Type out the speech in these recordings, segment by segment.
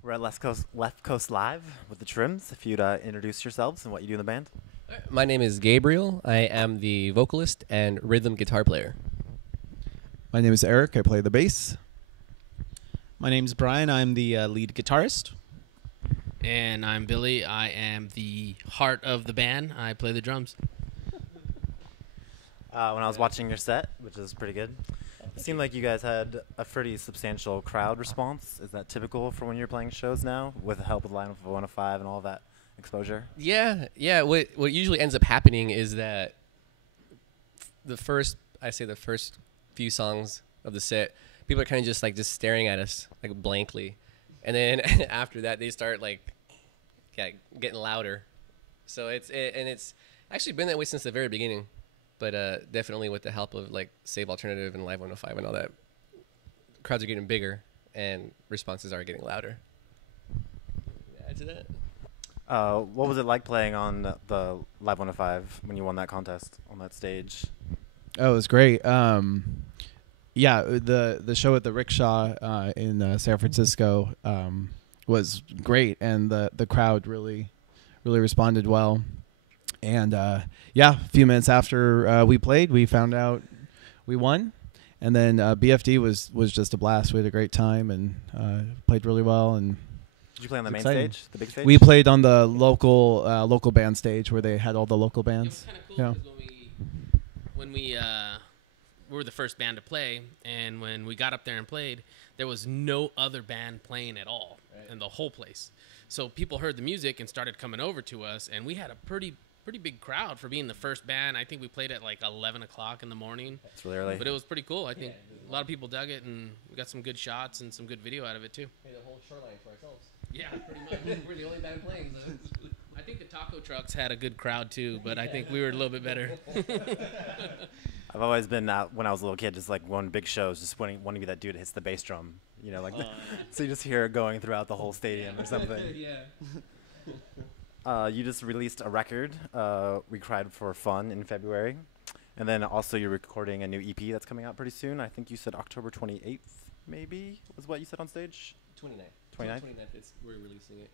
We're at Left Coast Live with the Trims. If you'd introduce yourselves and what you do in the band. My name is Gabriel. I am the vocalist and rhythm guitar player. My name is Eric. I play the bass. My name's Brian. I'm the lead guitarist. And I'm Billy. I am the heart of the band. I play the drums. When I was watching your set, which is pretty good, it seemed like you guys had a pretty substantial crowd response. Is that typical for when you're playing shows now, with the help of Line of 105 and all that exposure? Yeah. What usually ends up happening is that the first few songs of the set, people are kind of just staring at us like blankly, and then after that they start getting louder. So it's actually been that way since the very beginning. But definitely with the help of SaveAlternative and Live 105 and all that, crowds are getting bigger and responses are getting louder. Add to that. What was it like playing on the Live 105 when you won that contest on that stage? Oh, it was great. Yeah, the show at the Rickshaw in San Francisco was great, and the crowd really responded well. And yeah, a few minutes after we played, we found out we won, and then BFD was just a blast. We had a great time and played really well. And did you play on the main exciting. stage, the big stage? We played on the local band stage where they had all the local bands. It was kind of cool because when we were the first band to play, and when we got up there and played, there was no other band playing at all in the whole place. So people heard the music and started coming over to us, and we had a pretty big crowd for being the first band. I think we played at 11 o'clock in the morning. That's really early. But it was pretty cool. I think a lot of people dug it, and we got some good shots and some good video out of it, too. We had the whole shoreline for ourselves. Yeah, pretty much. We're the only band playing, so. I think the taco trucks had a good crowd, too, but I think we were a little bit better. I've always been, when I was a little kid, just one big shows, just wanting to be that dude that hits the bass drum. You know, so you just hear it going throughout the whole stadium or something. Yeah. You just released a record, We Cried for Fun, in February. And then also you're recording a new EP that's coming out pretty soon. I think you said October 28th, maybe, was what you said on stage? 29th. 29th? We're releasing it.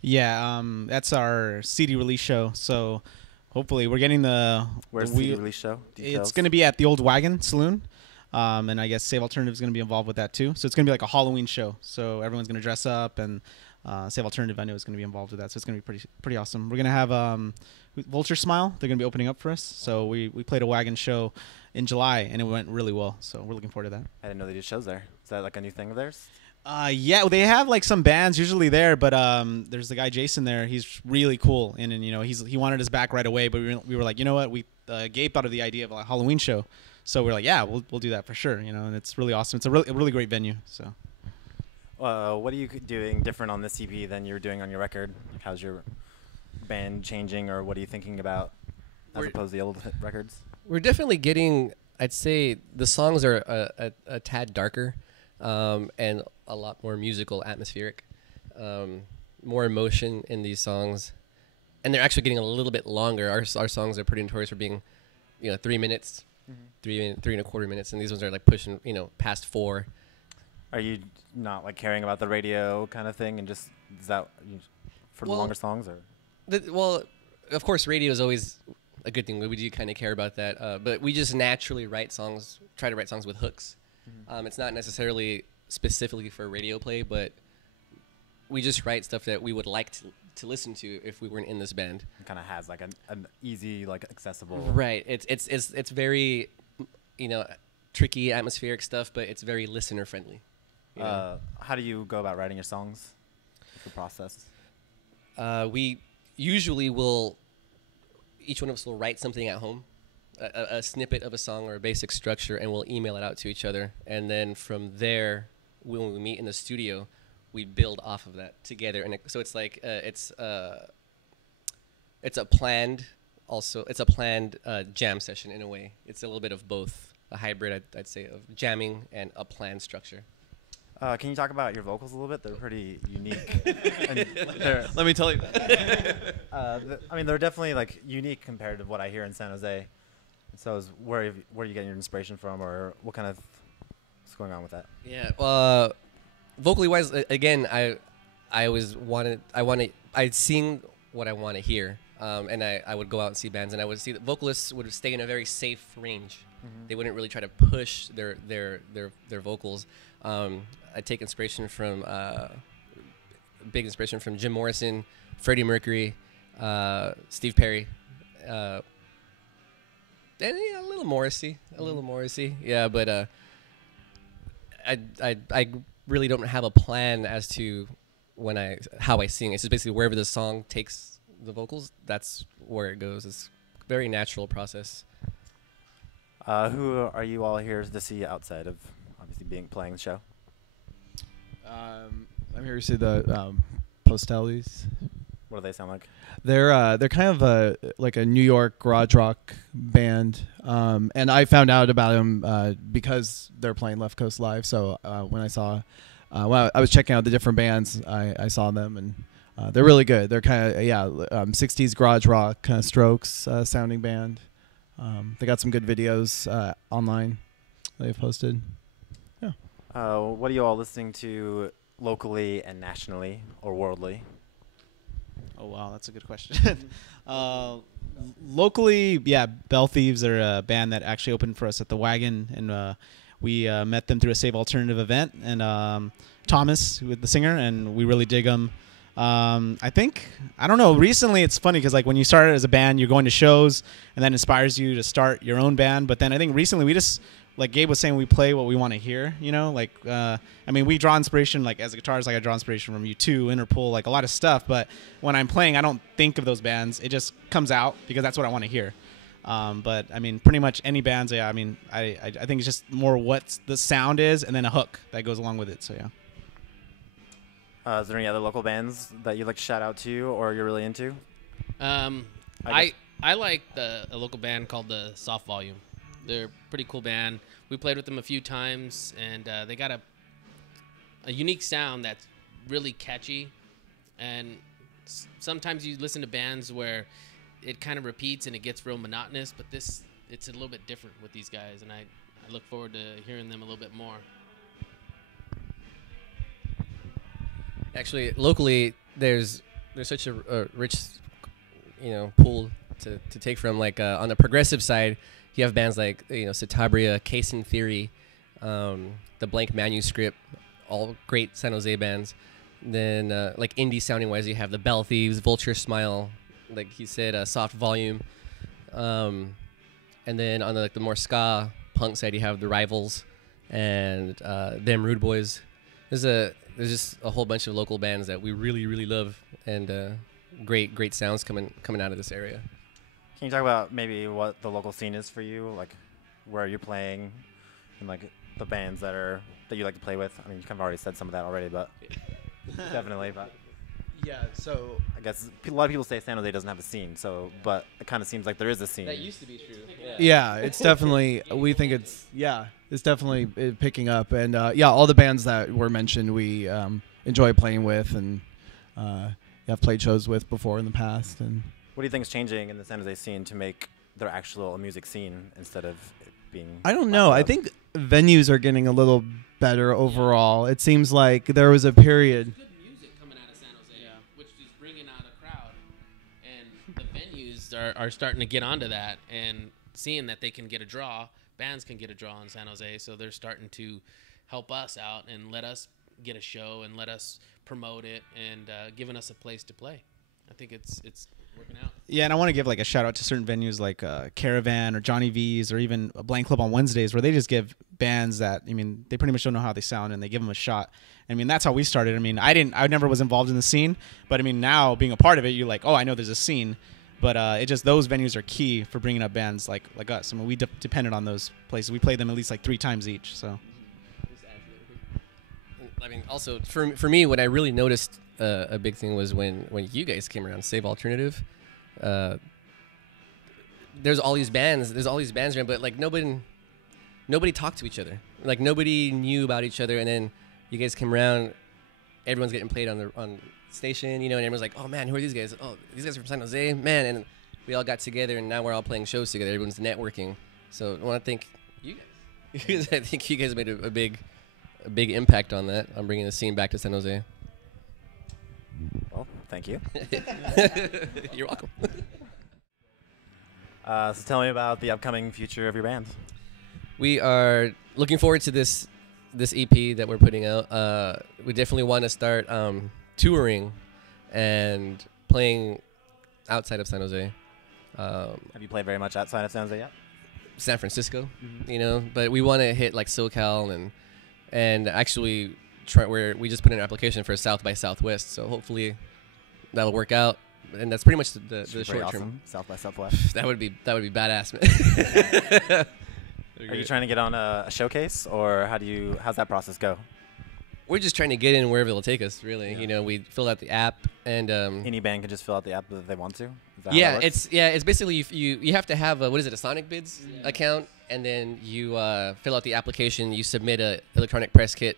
Yeah, that's our CD release show. So hopefully we're getting Where's the release show? Details? It's going to be at the Old Wagon Saloon. And I guess Save Alternative is going to be involved with that too. So it's going to be like a Halloween show. So everyone's going to dress up, and Save Alternative, I know, is going to be involved with that. So it's going to be pretty awesome. We're going to have Vulture Smile. They're going to be opening up for us. So we played a wagon show in July, and it went really well. So we're looking forward to that. I didn't know they did shows there. Is that a new thing of theirs? Yeah, they have some bands usually there, but there's the guy Jason there. He's really cool, and he wanted us back right away. But we were like, you know what? Gabe thought of the idea of a Halloween show, so we're like, yeah, we'll do that for sure. And it's really awesome. It's a really great venue. So, what are you doing different on this EP than you're doing on your record? How's your band changing, or what are you thinking about as opposed to the old records? We're definitely getting. I'd say the songs are a tad darker. And a lot more musical, atmospheric, more emotion in these songs, and they're actually getting a little bit longer. Our songs are pretty notorious for being, 3 minutes, 3.25 minutes, and these ones are pushing, past 4. Are you not caring about the radio kind of thing, and just is that for the longer songs, or? Well, of course, radio is always a good thing. We do kind of care about that, but we just naturally try to write songs with hooks. It's not necessarily specifically for radio play, but we just write stuff that we would like to listen to if we weren't in this band. It kind of has an easy, accessible. Right. It's very, tricky, atmospheric stuff, but it's very listener friendly. How do you go about writing your songs? What's the process? We usually each one of us will write something at home. A snippet of a song or a basic structure, and we'll email it out to each other. And then from there, when we meet in the studio, we build off of that together. And so it's it's a planned jam session in a way. It's a little bit of both, a hybrid, I'd say, of jamming and a planned structure. Can you talk about your vocals a little bit? They're pretty unique. let me tell you. They're definitely unique compared to what I hear in San Jose. So where are you getting your inspiration from, or what's going on with that? Yeah, vocally wise, again, I'd seen what I want to hear, and I would go out and see bands, and I would see that vocalists would stay in a very safe range. They wouldn't really try to push their vocals. I take inspiration from big inspiration from Jim Morrison, Freddie Mercury, Steve Perry, and yeah, a little Morrissey, yeah. But I really don't have a plan as to how I sing. It's just basically wherever the song takes the vocals, that's where it goes. It's a very natural process. Who are you all here to see outside of obviously playing the show? I'm here to see the Postellis. What do they sound like? They're kind of like a New York garage rock band, and I found out about them because they're playing Left Coast Live. So when I was checking out the different bands, I saw them, and they're really good. They're kind of 60s garage rock, kind of Strokes sounding band. They got some good videos online they've posted. Yeah. What are you all listening to locally and nationally or worldly? Oh wow, that's a good question. Locally, yeah, Bell Thieves are a band that actually opened for us at the Wagon, and we met them through a Save Alternative event, and Thomas, with the singer, and we really dig them. I don't know. Recently, it's funny because like when you start as a band, you're going to shows, and that inspires you to start your own band. But then I think recently we just, like Gabe was saying, we play what we want to hear. You know, like we draw inspiration. Like as a guitarist, like I draw inspiration from U2, Interpol, like a lot of stuff. But when I'm playing, I don't think of those bands. It just comes out because that's what I want to hear. But I mean, pretty much any bands. Yeah, I mean, I think it's just more what the sound is, and then a hook that goes along with it. So yeah. Is there any other local bands that you'd like to shout out to or you're really into? I like a local band called the Soft Volume. They're a pretty cool band. We played with them a few times, and they got a unique sound that's really catchy. And sometimes you listen to bands where it kind of repeats and it gets real monotonous, but it's a little bit different with these guys, and I look forward to hearing them a little bit more. Actually, locally, there's such a rich, pool to take from. Like on the progressive side, you have bands like Citabria, Case in Theory, the Blank Manuscript, all great San Jose bands. Then like indie sounding wise, you have the Bell Thieves, Vulture Smile, like he said, Soft Volume, and then on the more ska punk side, you have the Rivals and them Rude Boys. There's just a whole bunch of local bands that we really, really love, and great sounds coming out of this area. Can you talk about maybe what the local scene is for you, like where you're playing, and like the bands that you like to play with? I mean, you kind of already said some of that already, but definitely. But yeah, so I guess a lot of people say San Jose doesn't have a scene, but it kind of seems like there is a scene. That used to be true. Yeah, it's definitely. We think it's definitely picking up, and all the bands that were mentioned, we enjoy playing with, and have played shows with before in the past. And what do you think is changing in the San Jose scene to make their actual music scene instead of it being? I don't know. I think venues are getting a little better overall. It seems like there was a period. Good music coming out of San Jose, which is bringing out a crowd, and the venues are starting to get onto that and seeing that they can get a draw. Bands can get a draw in San Jose, so they're starting to help us out and let us get a show and let us promote it and giving us a place to play. I think it's working out. Yeah, and I want to give like a shout out to certain venues like Caravan or Johnny V's or even a Blank Club on Wednesdays, where they just give bands that, I mean, they pretty much don't know how they sound and they give them a shot. I mean, that's how we started. I mean, I never was involved in the scene, but I mean, now being a part of it, you're like, oh, I know there's a scene. But it just, those venues are key for bringing up bands like us. I mean, we depended on those places. We played them at least like 3 times each. So, I mean, also for me, what I really noticed a big thing was when you guys came around, Save Alternative. There's all these bands around, but like nobody talked to each other. Like nobody knew about each other, and then you guys came around. Everyone's getting played on station, and everyone's like, oh man, who are these guys? Oh, these guys are from San Jose, man. And we all got together, and now we're all playing shows together. Everyone's networking. So I want to thank you guys. I think you guys made a big impact on that, on bringing the scene back to San Jose. Thank you. You're welcome. So tell me about the upcoming future of your band. We are looking forward to this EP that we're putting out. We definitely want to start touring and playing outside of San Jose. Have you played very much outside of San Jose yet? San Francisco, but we want to hit like SoCal and actually we just put in an application for South by Southwest, so hopefully that'll work out. And that's pretty much the short awesome. term. South by Southwest. That would be badass, man. Are you trying to get on a showcase, or how's that process go? We're just trying to get in wherever it'll take us, really. Yeah. We filled out the app, and Any band can just fill out the app if they want to. Is that how yeah, that works? it's basically you have to have a Sonic Bids account, and then you fill out the application, you submit a electronic press kit,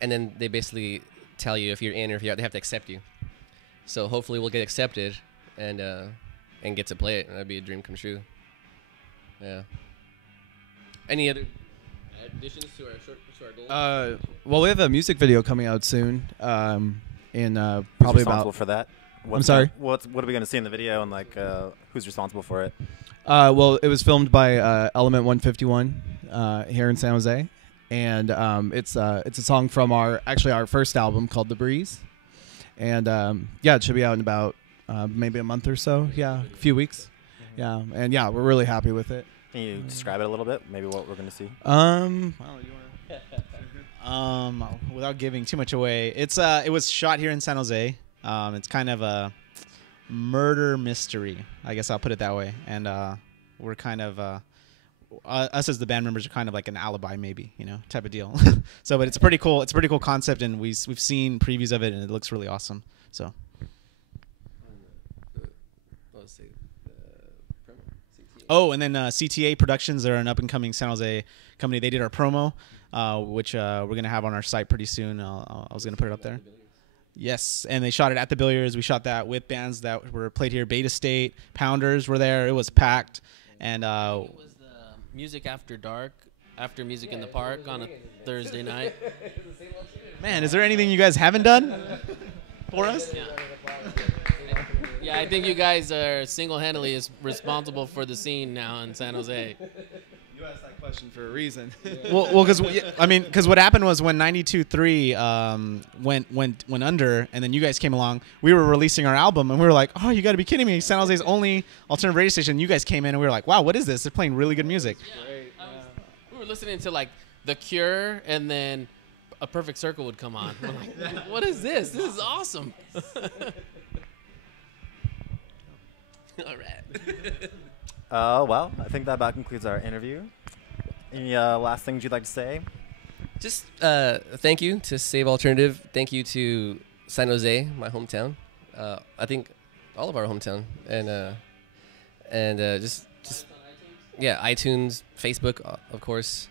and then they basically tell you if you're in or if you're out. They have to accept you. So hopefully we'll get accepted and get to play it. That'd be a dream come true. Yeah. Any other additions to our goal? Well, we have a music video coming out soon. In Who's probably responsible about. for that? I'm sorry? What are we going to see in the video, and who's responsible for it? Well, it was filmed by Element 151 here in San Jose, and it's a song from our first album called The Breeze, and it should be out in about maybe a month or so. Yeah, a few weeks. Yeah, and we're really happy with it. Can you describe it a little bit? Maybe what we're going to see. Without giving too much away, it was shot here in San Jose. It's kind of a murder mystery, I guess I'll put it that way. And we're kind of us as the band members are kind of like an alibi, maybe, type of deal. But it's a pretty cool concept, and we've seen previews of it, and it looks really awesome. So. Oh, and then CTA Productions are an up-and-coming San Jose company. They did our promo, which we're going to have on our site pretty soon. I was going to put it up there. Yes, and they shot it at the Billiards. We shot that with bands that were played here. Beta State, Pounders were there. It was packed. And it was the Music After Dark, after Music in the Park on a Thursday night. Man, is there anything you guys haven't done for us? Yeah. Yeah, I think you guys are single-handedly responsible for the scene now in San Jose. You asked that question for a reason. Well, because what happened was when 92.3 went under, and then you guys came along, we were releasing our album, and we were like, oh, you got to be kidding me! San Jose's only alternative radio station. You guys came in, and we were like, wow, what is this? They're playing really good music. Yeah, we were listening to like The Cure, and then A Perfect Circle would come on. We're like, what is this? This is awesome. All right. Well, I think that about concludes our interview. Any last things you'd like to say? Just thank you to Save Alternative. Thank you to San Jose, my hometown. I think all of our hometown, and just iTunes, Facebook, of course,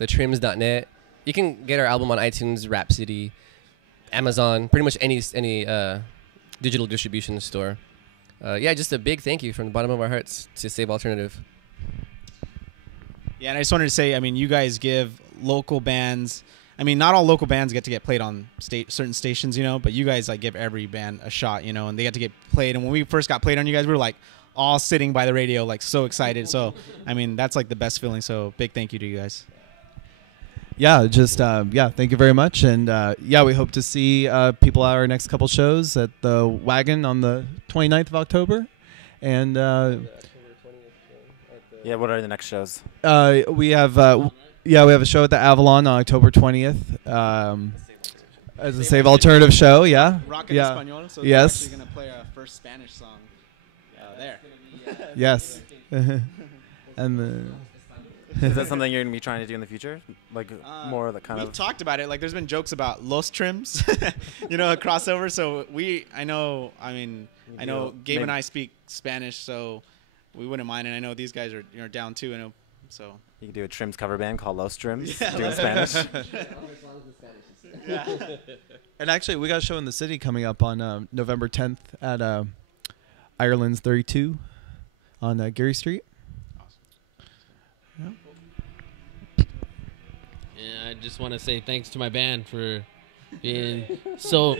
thetrims.net. You can get our album on iTunes, Rhapsody, Amazon, pretty much any digital distribution store. Just a big thank you from the bottom of our hearts to Save Alternative. Yeah, and I just wanted to say, you guys give local bands. Not all local bands get played on certain stations, but you guys give every band a shot, and they get to get played. And when we first got played on you guys, we were like all sitting by the radio, so excited. So, that's the best feeling. So, big thank you to you guys. Yeah, just thank you very much, and we hope to see people at our next couple shows at the Wagon on the 29th of October, and what are the next shows? we have a show at the Avalon on October 20th as a Save Alternative show. Rock en Español. So yes, we're actually gonna play our first Spanish song there. Yes, and Is that something you're going to be trying to do in the future? More of the kind of... We've talked about it. There's been jokes about Los Trims, a crossover. So I know Gabe and I speak Spanish, so we wouldn't mind. And I know these guys are down too. So you could do a Trims cover band called Los Trims, doing Spanish. Yeah. And actually, we got a show in the city coming up on November 10th at Ireland's 32 on Geary Street. Yeah, I just want to say thanks to my band for being so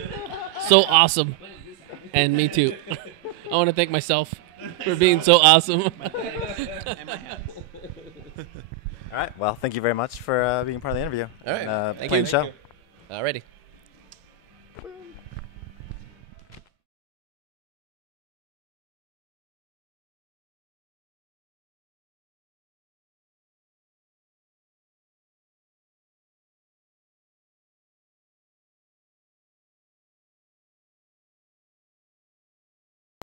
awesome. And me too. I want to thank myself for being so awesome. All right. Well, thank you very much for being part of the interview. All right. And, Thank playing you. the show. Alrighty.